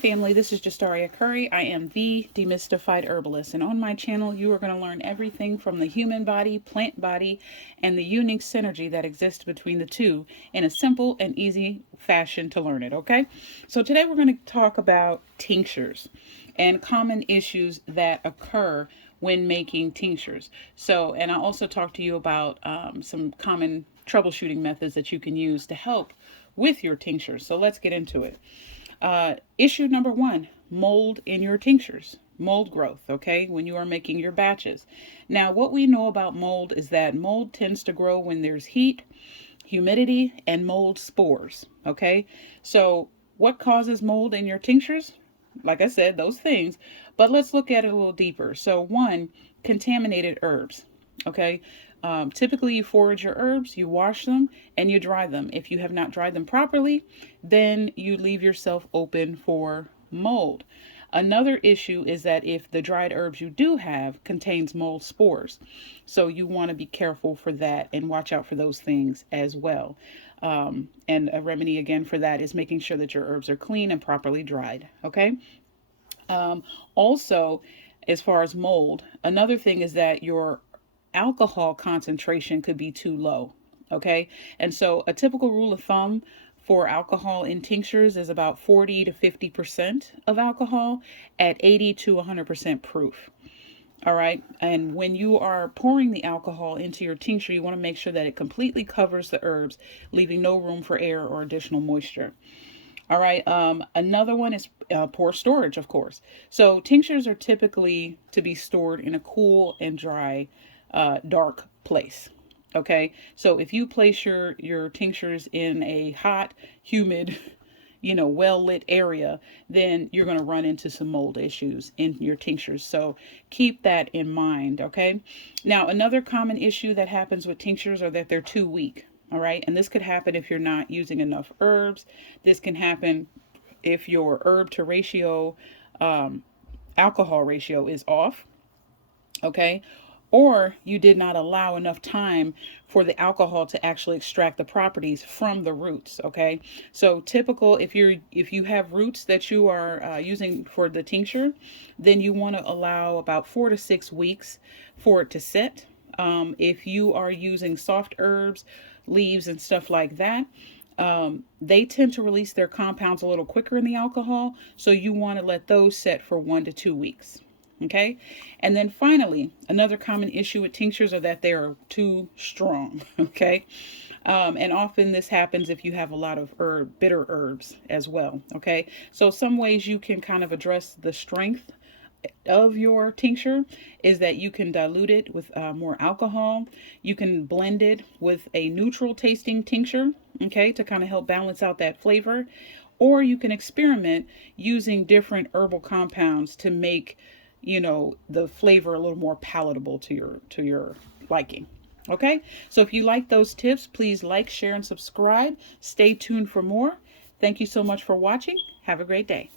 family, this is Justaria Curry. I am the Demystified Herbalist, and on my channel you are going to learn everything from the human body, plant body, and the unique synergy that exists between the two in a simple and easy fashion to learn it, okay? So today we're going to talk about tinctures and common issues that occur when making tinctures. So, and I'll also talk to you about some common troubleshooting methods that you can use to help with your tinctures. So let's get into it. Issue number one, mold in your tinctures, mold growth, okay, when you are making your batches. Now, what we know about mold is that mold tends to grow when there's heat, humidity, and mold spores, okay? So what causes mold in your tinctures? Like I said, those things, but let's look at it a little deeper. So one, contaminated herbs, okay? Typically you forage your herbs, you wash them, and you dry them. If you have not dried them properly, then you leave yourself open for mold. Another issue is that if the dried herbs you do have contains mold spores, so you want to be careful for that and watch out for those things as well. And a remedy again for that is making sure that your herbs are clean and properly dried, okay? Also, as far as mold, another thing is that your alcohol concentration could be too low, okay? And so a typical rule of thumb for alcohol in tinctures is about 40 to 50% of alcohol at 80 to 100% proof. All right, and when you are pouring the alcohol into your tincture, you want to make sure that it completely covers the herbs, leaving no room for air or additional moisture. All right, another one is poor storage, of course. So tinctures are typically to be stored in a cool and dry, dark place. Okay, so if you place your tinctures in a hot, humid, well-lit area, then you're going to run into some mold issues in your tinctures. So keep that in mind, okay? Now, another common issue that happens with tinctures are that they're too weak, all right? And this could happen if you're not using enough herbs. This can happen if your herb to ratio, alcohol ratio is off, okay? Or you did not allow enough time for the alcohol to actually extract the properties from the roots, okay? So typical, if you have roots that you are using for the tincture, then you want to allow about 4 to 6 weeks for it to set. If you are using soft herbs, leaves, and stuff like that, they tend to release their compounds a little quicker in the alcohol, so you want to let those set for 1 to 2 weeks. Okay, and then finally, another common issue with tinctures are that they are too strong. Okay, and often this happens if you have a lot of bitter herbs as well. Okay, so some ways you can kind of address the strength of your tincture is that you can dilute it with more alcohol. You can blend it with a neutral tasting tincture, okay, to kind of help balance out that flavor. Or you can experiment using different herbal compounds to make the flavor a little more palatable to your liking. Okay, so if you like those tips, please like, share, and subscribe. Stay tuned for more. Thank you so much for watching. Have a great day.